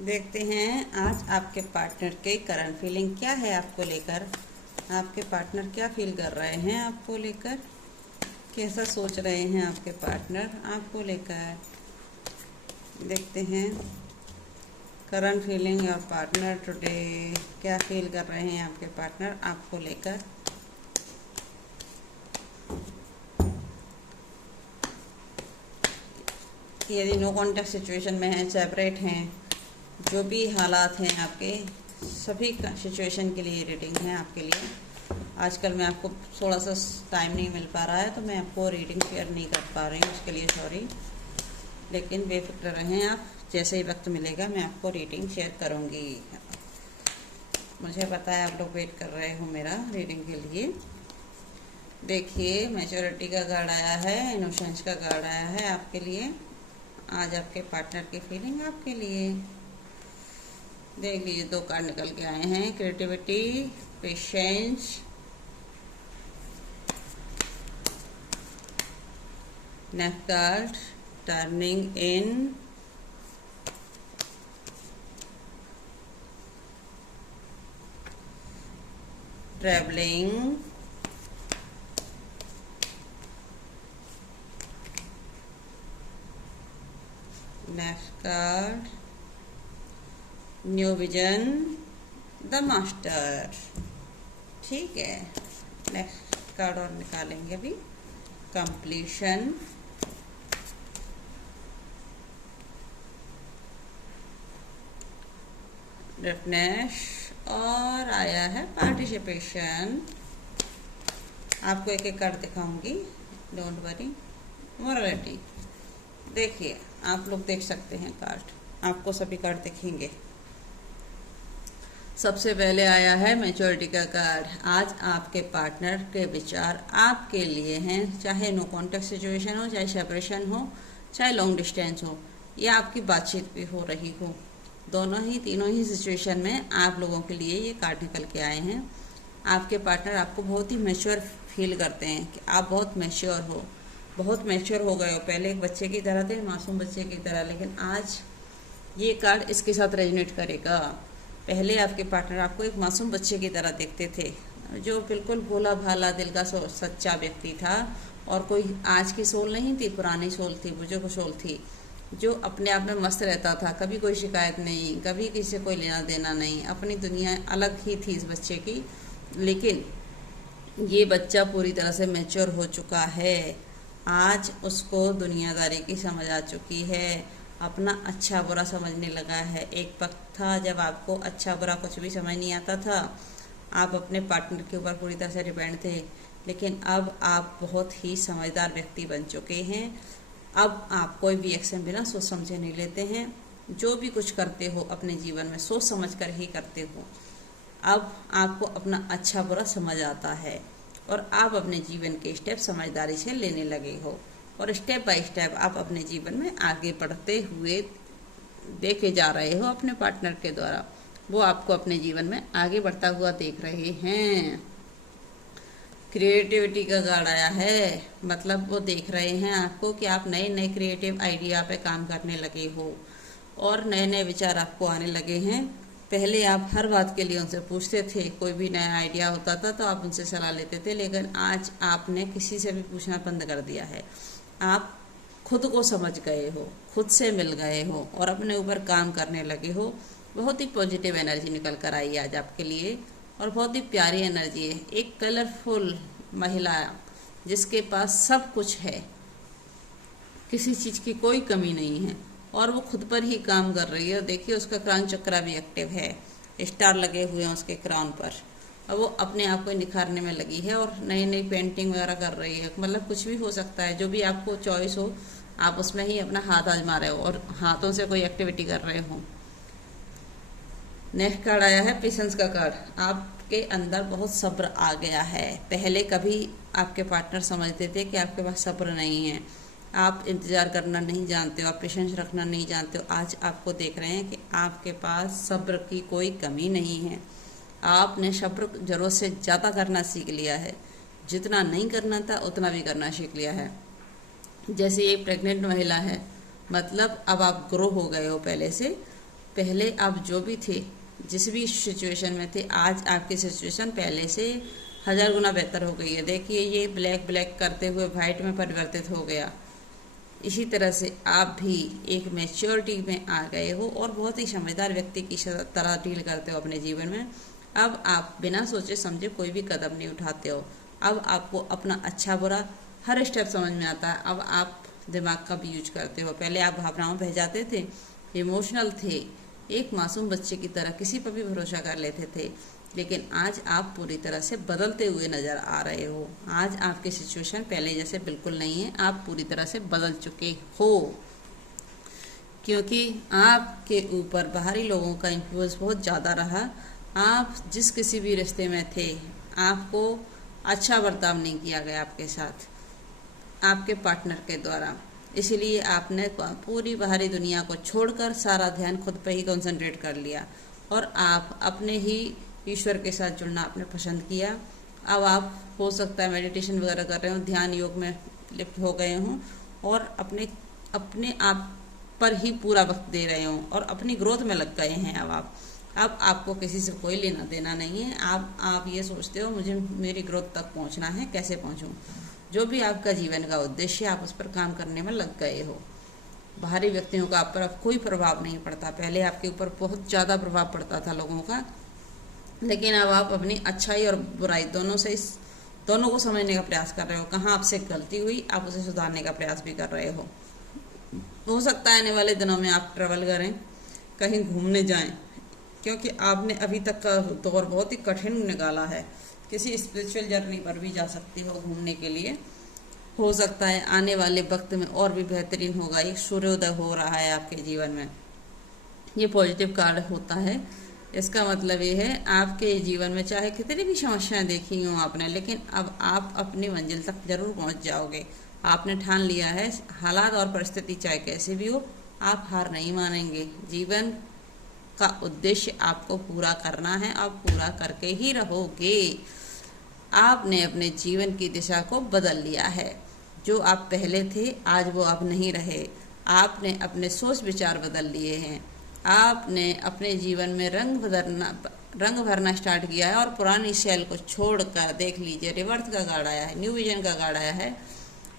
देखते हैं आज आपके पार्टनर के करंट फीलिंग क्या है आपको लेकर। आपके पार्टनर क्या फील कर रहे हैं आपको लेकर, कैसा सोच रहे हैं आपके पार्टनर आपको लेकर। देखते हैं करंट फीलिंग और पार्टनर टुडे, क्या फील कर रहे हैं आपके पार्टनर आपको लेकर। यदि नो कॉन्टैक्ट सिचुएशन में हैं, सेपरेट हैं, जो भी हालात हैं आपके, सभी सिचुएशन के लिए रीडिंग है आपके लिए। आजकल मैं आपको थोड़ा सा टाइम नहीं मिल पा रहा है तो मैं आपको रीडिंग शेयर नहीं कर पा रही हूँ, उसके लिए सॉरी। लेकिन बेफिक्र रहें आप, जैसे ही वक्त मिलेगा मैं आपको रीडिंग शेयर करूँगी। मुझे पता है आप लोग वेट कर रहे हो मेरा रीडिंग के लिए। देखिए मैच्योरिटी का कार्ड आया है, इनोसेंस का कार्ड आया है आपके लिए। आज आपके पार्टनर की फीलिंग आपके लिए देख लीजिए, दो कार्ड निकल के आए हैं, creativity, patience, next card turning in, travelling, next card new vision, the master. ठीक है, नेक्स्ट कार्ड और निकालेंगे अभी, कंप्लीशन, डेफनेस और आया है पार्टिसिपेशन। आपको एक एक कार्ड दिखाऊंगी, डोंट वरी। मोरालिटी, देखिए आप लोग देख सकते हैं कार्ड, आपको सभी कार्ड दिखेंगे। सबसे पहले आया है मैच्योरिटी का कार्ड। आज आपके पार्टनर के विचार आपके लिए हैं, चाहे नो कॉन्टैक्ट सिचुएशन हो, चाहे सेपरेशन हो, चाहे लॉन्ग डिस्टेंस हो, या आपकी बातचीत भी हो रही हो, तीनों ही सिचुएशन में आप लोगों के लिए ये कार्ड निकल के आए हैं। आपके पार्टनर आपको बहुत ही मैच्योर फील करते हैं कि आप बहुत मैच्योर हो, बहुत मैच्योर हो गए हो। पहले एक बच्चे की तरह थे, मासूम बच्चे की तरह, लेकिन आज ये कार्ड इसके साथ रेजोनेट करेगा। पहले आपके पार्टनर आपको एक मासूम बच्चे की तरह देखते थे, जो बिल्कुल भोला भाला दिल का सच्चा व्यक्ति था, और कोई आज की सोल नहीं थी, पुरानी सोल थी, बुजुर्ग सोल थी, जो अपने आप में मस्त रहता था, कभी कोई शिकायत नहीं, कभी किसी से कोई लेना देना नहीं, अपनी दुनिया अलग ही थी इस बच्चे की। लेकिन ये बच्चा पूरी तरह से मैच्योर हो चुका है। आज उसको दुनियादारी की समझ आ चुकी है, अपना अच्छा बुरा समझने लगा है। एक वक्त था जब आपको अच्छा बुरा कुछ भी समझ नहीं आता था, आप अपने पार्टनर के ऊपर पूरी तरह से डिपेंड थे, लेकिन अब आप बहुत ही समझदार व्यक्ति बन चुके हैं। अब आप कोई भी एक्शन बिना सोच समझे नहीं लेते हैं, जो भी कुछ करते हो अपने जीवन में सोच समझ कर ही करते हो। अब आपको अपना अच्छा बुरा समझ आता है और आप अपने जीवन के स्टेप समझदारी से लेने लगे हो, और स्टेप बाय स्टेप आप अपने जीवन में आगे बढ़ते हुए देखे जा रहे हो अपने पार्टनर के द्वारा। वो आपको अपने जीवन में आगे बढ़ता हुआ देख रहे हैं। क्रिएटिविटी का कार्ड आया है, मतलब वो देख रहे हैं आपको कि आप नए नए क्रिएटिव आइडिया पे काम करने लगे हो और नए नए विचार आपको आने लगे हैं। पहले आप हर बात के लिए उनसे पूछते थे, कोई भी नया आइडिया होता था तो आप उनसे सलाह लेते थे, लेकिन आज आपने किसी से भी पूछना बंद कर दिया है। आप खुद को समझ गए हो, खुद से मिल गए हो और अपने ऊपर काम करने लगे हो। बहुत ही पॉजिटिव एनर्जी निकल कर आई आज आपके लिए, और बहुत ही प्यारी एनर्जी है। एक कलरफुल महिला जिसके पास सब कुछ है, किसी चीज़ की कोई कमी नहीं है, और वो खुद पर ही काम कर रही है। देखिए उसका क्राउन चक्रा भी एक्टिव है, स्टार लगे हुए हैं उसके क्राउन पर, और वो अपने आप को निखारने में लगी है और नई नई पेंटिंग वगैरह कर रही है। मतलब कुछ भी हो सकता है, जो भी आपको चॉइस हो आप उसमें ही अपना हाथ आजमा रहे हो और हाथों से कोई एक्टिविटी कर रहे हो। नेक्स्ट कार्ड आया है पेशेंस का कार्ड। आपके अंदर बहुत सब्र आ गया है। पहले कभी आपके पार्टनर समझते थे कि आपके पास सब्र नहीं है, आप इंतज़ार करना नहीं जानते हो, आप पेशेंस रखना नहीं जानते हो। आज आपको देख रहे हैं कि आपके पास सब्र की कोई कमी नहीं है। आपने सब्र ज़रूरत से ज़्यादा करना सीख लिया है, जितना नहीं करना था उतना भी करना सीख लिया है। जैसे ये प्रेग्नेंट महिला है, मतलब अब आप ग्रो हो गए हो पहले से, पहले आप जो भी थे, जिस भी सिचुएशन में थे, आज आपकी सिचुएशन पहले से 1000 गुना बेहतर हो गई है। देखिए ये ब्लैक ब्लैक करते हुए वाइट में परिवर्तित हो गया। इसी तरह से आप भी एक मैच्योरिटी में आ गए हो और बहुत ही समझदार व्यक्ति की तरह डील करते हो अपने जीवन में। अब आप बिना सोचे समझे कोई भी कदम नहीं उठाते हो। अब आपको अपना अच्छा बुरा हर स्टेप समझ में आता है। अब आप दिमाग का भी यूज करते हो। पहले आप भावनाओं बह जाते थे, इमोशनल थे, एक मासूम बच्चे की तरह किसी पर भी भरोसा कर लेते थे, लेकिन आज आप पूरी तरह से बदलते हुए नजर आ रहे हो। आज आपकी सिचुएशन पहले जैसे बिल्कुल नहीं है, आप पूरी तरह से बदल चुके हो, क्योंकि आपके ऊपर बाहरी लोगों का इन्फ्लुएंस बहुत ज़्यादा रहा। आप जिस किसी भी रिश्ते में थे, आपको अच्छा बर्ताव नहीं किया गया आपके साथ, आपके पार्टनर के द्वारा। इसलिए आपने पूरी बाहरी दुनिया को छोड़कर सारा ध्यान खुद पे ही कंसंट्रेट कर लिया और आप अपने ही ईश्वर के साथ जुड़ना आपने पसंद किया। अब आप हो सकता है मेडिटेशन वगैरह कर रहे हो, ध्यान योग में लिप्त हो गए हों और अपने आप पर ही पूरा वक्त दे रहे हों और अपनी ग्रोथ में लग गए हैं। अब आपको किसी से कोई लेना देना नहीं है। आप ये सोचते हो मुझे मेरी ग्रोथ तक पहुंचना है, कैसे पहुंचूं। जो भी आपका जीवन का उद्देश्य है, आप उस पर काम करने में लग गए हो। बाहरी व्यक्तियों का आप पर अब कोई प्रभाव नहीं पड़ता। पहले आपके ऊपर बहुत ज़्यादा प्रभाव पड़ता था लोगों का, लेकिन अब आप अपनी अच्छाई और बुराई दोनों को समझने का प्रयास कर रहे हो। कहाँ आपसे गलती हुई, आप उसे सुधारने का प्रयास भी कर रहे हो सकता है आने वाले दिनों में आप ट्रैवल करें, कहीं घूमने जाएं, क्योंकि आपने अभी तक का दौर बहुत ही कठिन निकाला है। किसी स्पिरिचुअल जर्नी पर भी जा सकती हो घूमने के लिए। हो सकता है आने वाले वक्त में और भी बेहतरीन होगा। एक सूर्योदय हो रहा है आपके जीवन में। ये पॉजिटिव कार्ड होता है। इसका मतलब ये है आपके जीवन में चाहे कितनी भी समस्याएं देखी हों आपने, लेकिन अब आप अपनी मंजिल तक जरूर पहुंच जाओगे। आपने ठान लिया है, हालात और परिस्थिति चाहे कैसे भी हो, आप हार नहीं मानेंगे। जीवन का उद्देश्य आपको पूरा करना है, आप पूरा करके ही रहोगे। आपने अपने जीवन की दिशा को बदल लिया है। जो आप पहले थे आज वो आप नहीं रहे। आपने अपने सोच विचार बदल लिए हैं। आपने अपने जीवन में रंग भरना स्टार्ट किया है और पुरानी सेल को छोड़कर, देख लीजिए रिवर्स का कार्ड आया है, न्यू विजन का कार्ड आया है।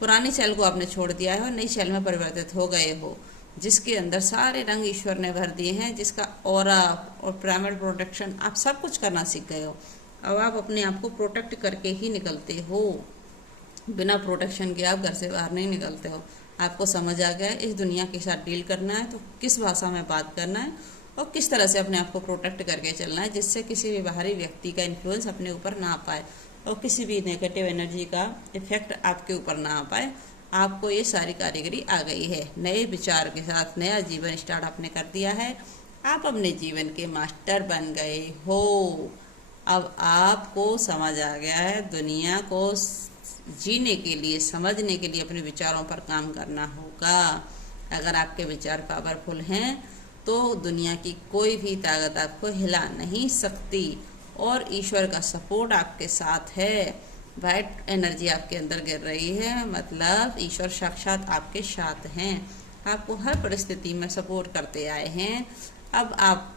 पुरानी सेल को आपने छोड़ दिया है और नई सेल में परिवर्तित हो गए हो, जिसके अंदर सारे रंग ईश्वर ने भर दिए हैं, जिसका ऑरा और पिरामिड प्रोटेक्शन आप सब कुछ करना सीख गए हो। अब आप अपने आप को प्रोटेक्ट करके ही निकलते हो। बिना प्रोटेक्शन के आप घर से बाहर नहीं निकलते हो। आपको समझ आ गया है इस दुनिया के साथ डील करना है तो किस भाषा में बात करना है और किस तरह से अपने आप को प्रोटेक्ट करके चलना है, जिससे किसी भी बाहरी व्यक्ति का इन्फ्लुएंस अपने ऊपर ना आ पाए और किसी भी नेगेटिव एनर्जी का इफेक्ट आपके ऊपर ना आ पाए। आपको ये सारी कारीगरी आ गई है। नए विचार के साथ नया जीवन स्टार्ट आपने कर दिया है। आप अपने जीवन के मास्टर बन गए हो। अब आपको समझ आ गया है दुनिया को जीने के लिए, समझने के लिए अपने विचारों पर काम करना होगा। अगर आपके विचार पावरफुल हैं तो दुनिया की कोई भी ताकत आपको हिला नहीं सकती और ईश्वर का सपोर्ट आपके साथ है। वाइट एनर्जी आपके अंदर गिर रही है, मतलब ईश्वर साक्षात आपके साथ हैं। आपको हर परिस्थिति में सपोर्ट करते आए हैं। अब आप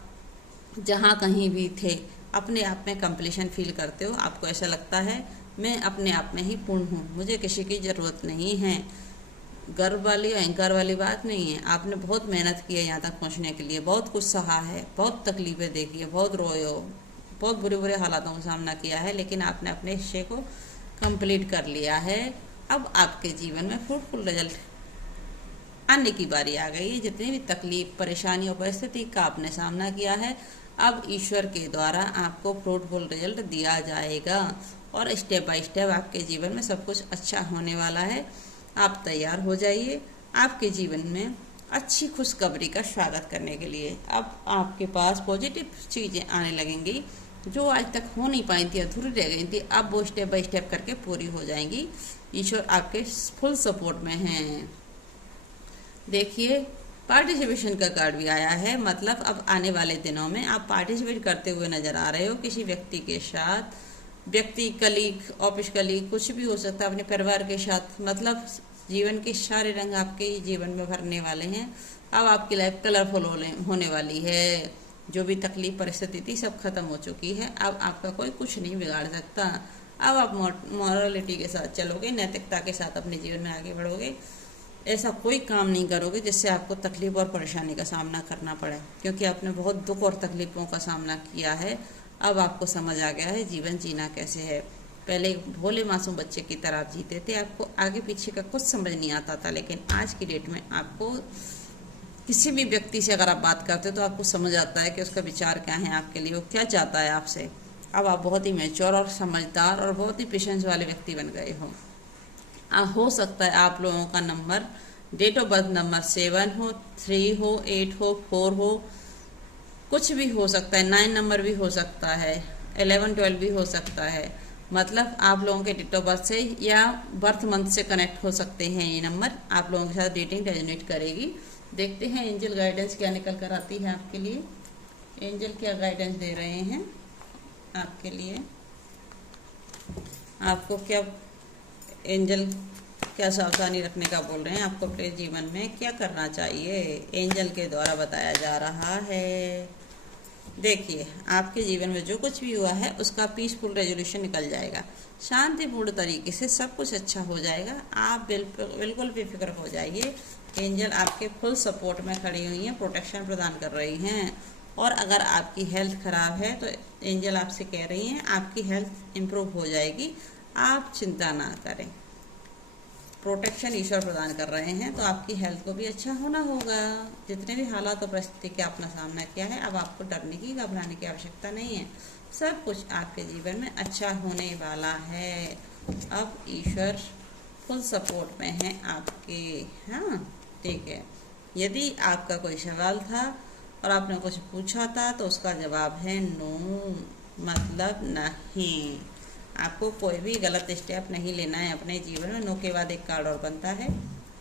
जहाँ कहीं भी थे अपने आप में कंप्लीशन फील करते हो। आपको ऐसा लगता है मैं अपने आप में ही पूर्ण हूँ, मुझे किसी की ज़रूरत नहीं है। गर्व वाली अहंकार वाली बात नहीं है। आपने बहुत मेहनत की है यहाँ तक पहुँचने के लिए, बहुत कुछ सहा है, बहुत तकलीफें देखी है, बहुत रोए हो, बहुत बुरे हालातों का सामना किया है, लेकिन आपने अपने हिस्से को कंप्लीट कर लिया है। अब आपके जीवन में फ्रूटफुल रिजल्ट आने की बारी आ गई है। जितनी भी तकलीफ, परेशानी और परिस्थिति का आपने सामना किया है, अब ईश्वर के द्वारा आपको फ्रूटफुल रिजल्ट दिया जाएगा और स्टेप बाय स्टेप आपके जीवन में सब कुछ अच्छा होने वाला है। आप तैयार हो जाइए आपके जीवन में अच्छी खुशखबरी का स्वागत करने के लिए। अब आपके पास पॉजिटिव चीज़ें आने लगेंगी जो आज तक हो नहीं पाई थी, अधूरी रह गई थी, अब वो स्टेप बाय स्टेप करके पूरी हो जाएंगी। ईश्वर आपके फुल सपोर्ट में हैं। देखिए पार्टिसिपेशन का कार्ड भी आया है, मतलब अब आने वाले दिनों में आप पार्टिसिपेट करते हुए नजर आ रहे हो किसी व्यक्ति के साथ। व्यक्ति, कलीग, ऑफिस कलीग, कुछ भी हो सकता है, अपने परिवार के साथ। मतलब जीवन के सारे रंग आपके जीवन में भरने वाले हैं। अब आपकी लाइफ कलरफुल होने वाली है। जो भी तकलीफ परिस्थिति थी सब खत्म हो चुकी है। अब आपका कोई कुछ नहीं बिगाड़ सकता। अब आप मॉरलिटी के साथ चलोगे, नैतिकता के साथ अपने जीवन में आगे बढ़ोगे। ऐसा कोई काम नहीं करोगे जिससे आपको तकलीफ और परेशानी का सामना करना पड़े, क्योंकि आपने बहुत दुख और तकलीफों का सामना किया है। अब आपको समझ आ गया है जीवन जीना कैसे है। पहले भोले मासूम बच्चे की तरह आप जीते थे, आपको आगे पीछे का कुछ समझ नहीं आता था, लेकिन आज की डेट में आपको किसी भी व्यक्ति से अगर आप बात करते हो तो आपको समझ आता है कि उसका विचार क्या है आपके लिए, वो क्या चाहता है आपसे। अब आप बहुत ही मैच्योर और समझदार और बहुत ही पेशेंस वाले व्यक्ति बन गए हो सकता है आप लोगों का number, date of birth number 7 हो, 3 हो, 8 हो, 4 हो, कुछ भी हो सकता है। 9 नंबर भी हो सकता है, 11, 12 भी हो सकता है। मतलब आप लोगों के डेट ऑफ बर्थ से या बर्थ मंथ से कनेक्ट हो सकते हैं। ये नंबर आप लोगों के साथ डेटिंग रेजोनेट करेगी। देखते हैं एंजल गाइडेंस क्या निकल कर आती है आपके लिए। एंजल क्या गाइडेंस दे रहे हैं आपके लिए, आपको क्या एंजल क्या सावधानी रखने का बोल रहे हैं, आपको अपने जीवन में क्या करना चाहिए, एंजल के द्वारा बताया जा रहा है। देखिए आपके जीवन में जो कुछ भी हुआ है उसका पीसफुल रेजोल्यूशन निकल जाएगा। शांतिपूर्ण तरीके से सब कुछ अच्छा हो जाएगा। आप बिल्कुल बेफिक्र हो जाइए। एंजल आपके फुल सपोर्ट में खड़ी हुई हैं, प्रोटेक्शन प्रदान कर रही हैं। और अगर आपकी हेल्थ खराब है तो एंजल आपसे कह रही हैं आपकी हेल्थ इम्प्रूव हो जाएगी, आप चिंता ना करें। प्रोटेक्शन ईश्वर प्रदान कर रहे हैं, तो आपकी हेल्थ को भी अच्छा होना होगा। जितने भी हालात और परिस्थिति का अपना सामना किया है, अब आपको डरने की घबराने की आवश्यकता नहीं है। सब कुछ आपके जीवन में अच्छा होने वाला है। अब ईश्वर फुल सपोर्ट में है आपके। हाँ ठीक है। यदि आपका कोई सवाल था और आपने कुछ पूछा था तो उसका जवाब है नो, मतलब नहीं। आपको कोई भी गलत स्टेप नहीं लेना है अपने जीवन में। नो के बाद एक कार्ड और बनता है।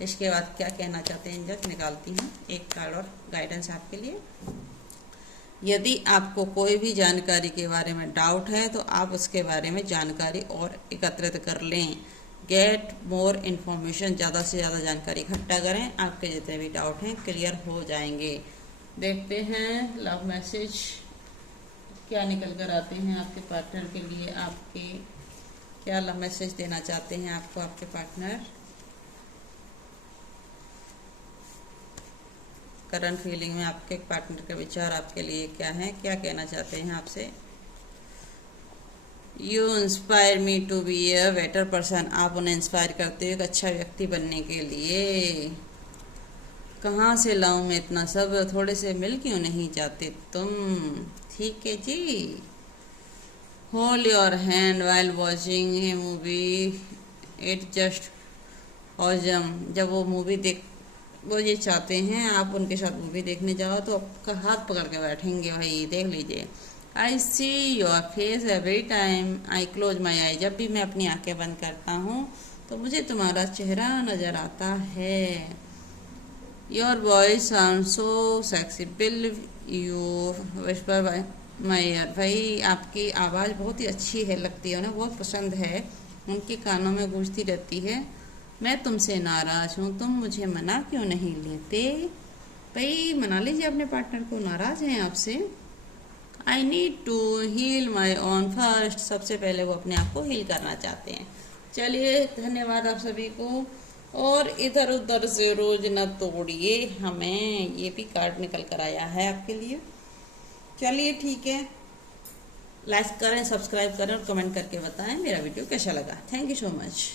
इसके बाद क्या कहना चाहते हैं एंजल, निकालती हूँ एक कार्ड और गाइडेंस आपके लिए। यदि आपको कोई भी जानकारी के बारे में डाउट है तो आप उसके बारे में जानकारी और एकत्रित कर लें। गेट मोर इन्फॉर्मेशन, ज़्यादा से ज़्यादा जानकारी इकट्ठा करें, आपके जितने भी डाउट हैं क्लियर हो जाएंगे। देखते हैं लव मैसेज क्या निकल कर आते हैं आपके पार्टनर के लिए। आपके क्या लव मैसेज देना चाहते हैं आपको आपके पार्टनर। करंट फीलिंग में आपके पार्टनर के विचार आपके लिए क्या है, क्या कहना चाहते हैं आपसे। You inspire me to be a better person, आप उन्हें इंस्पायर करते हो एक अच्छा व्यक्ति बनने के लिए। कहाँ से लाऊं मैं इतना सब, थोड़े से मिल क्यों नहीं जाते तुम। ठीक है जी। Hold your hand while watching a movie, it just awesome. जब वो मूवी वो ये चाहते हैं आप उनके साथ मूवी देखने जाओ तो आपका हाथ पकड़ के बैठेंगे, भाई देख लीजिए। I see your face every time I close my eye, जब भी मैं अपनी आंखें बंद करता हूँ तो मुझे तुम्हारा चेहरा नज़र आता है। Your voice sound so sexy, bill you whisper my year, भाई आपकी आवाज़ बहुत ही अच्छी है, लगती है उन्हें बहुत पसंद है, उनके कानों में गूंजती रहती है। मैं तुमसे नाराज़ हूँ, तुम मुझे मना क्यों नहीं लेते। भाई मना लीजिए अपने पार्टनर को, नाराज़ हैं आपसे। I need to heal my own first, सबसे पहले वो अपने आप को हील करना चाहते हैं। चलिए धन्यवाद आप सभी को। और इधर उधर से रोज न तोड़िए, हमें ये भी कार्ड निकल कर आया है आपके लिए। चलिए ठीक है, लाइक करें, सब्सक्राइब करें और कमेंट करके बताएं मेरा वीडियो कैसा लगा। Thank you so much.